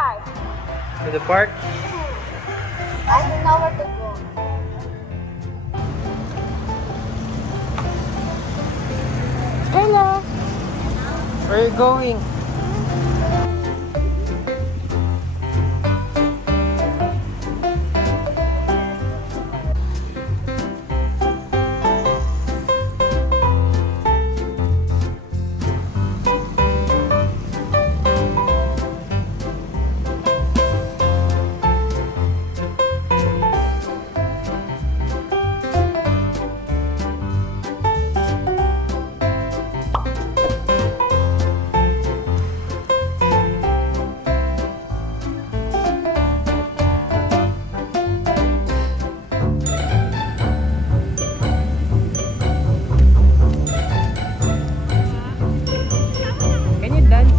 park. To the park? I don't know where to go. Hello. Where are you going? Can you dance?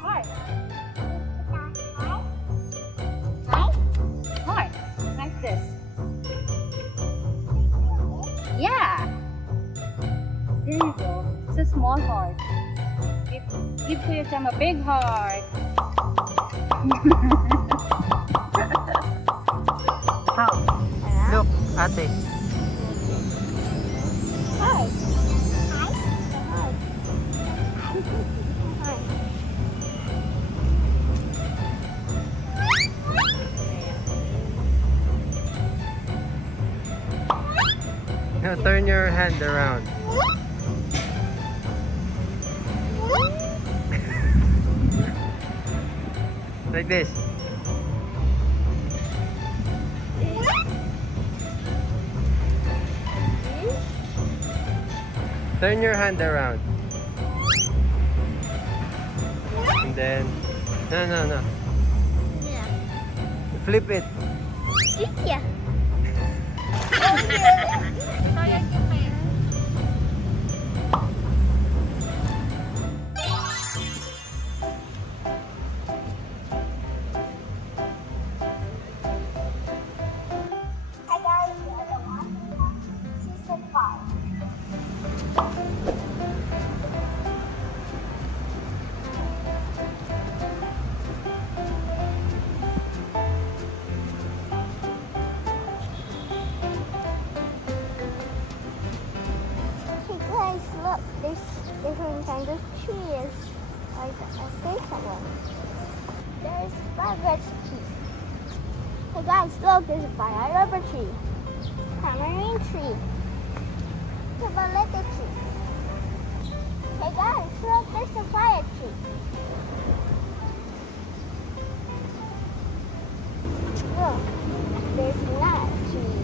Hi. Hi. Hi. Like this. Yeah. There you go. It's a small heart. Give Kuya Cham a big heart. How? Look, ate. Hi. Hi. Hi. Hi. Now turn your hand around. Like this. Turn your hand around. And then, no. Yeah. Flip it. Yeah. Guys, look, there's different kinds of trees. Like a big one. There's progress tree. Hey guys, look, there's a firework tree. Tamarind tree. There's a little tree. Hey guys, look, there's a fire tree. Look, there's nut tree.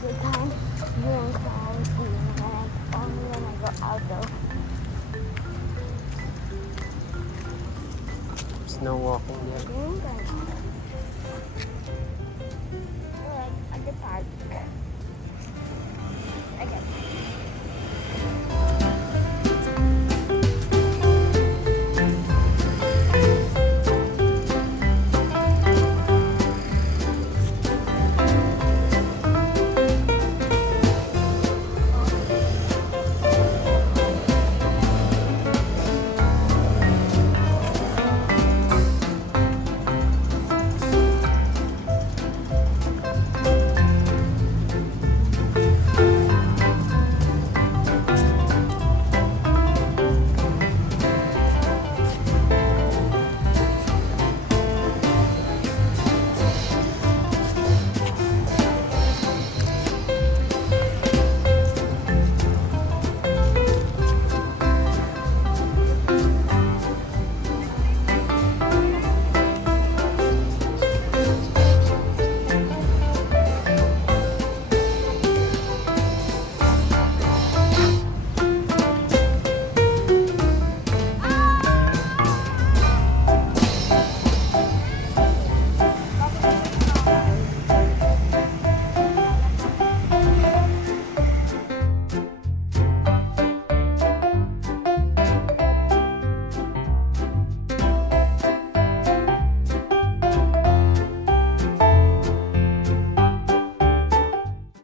The time during quarantine when I only when I go out though. Snow walking there. At the park.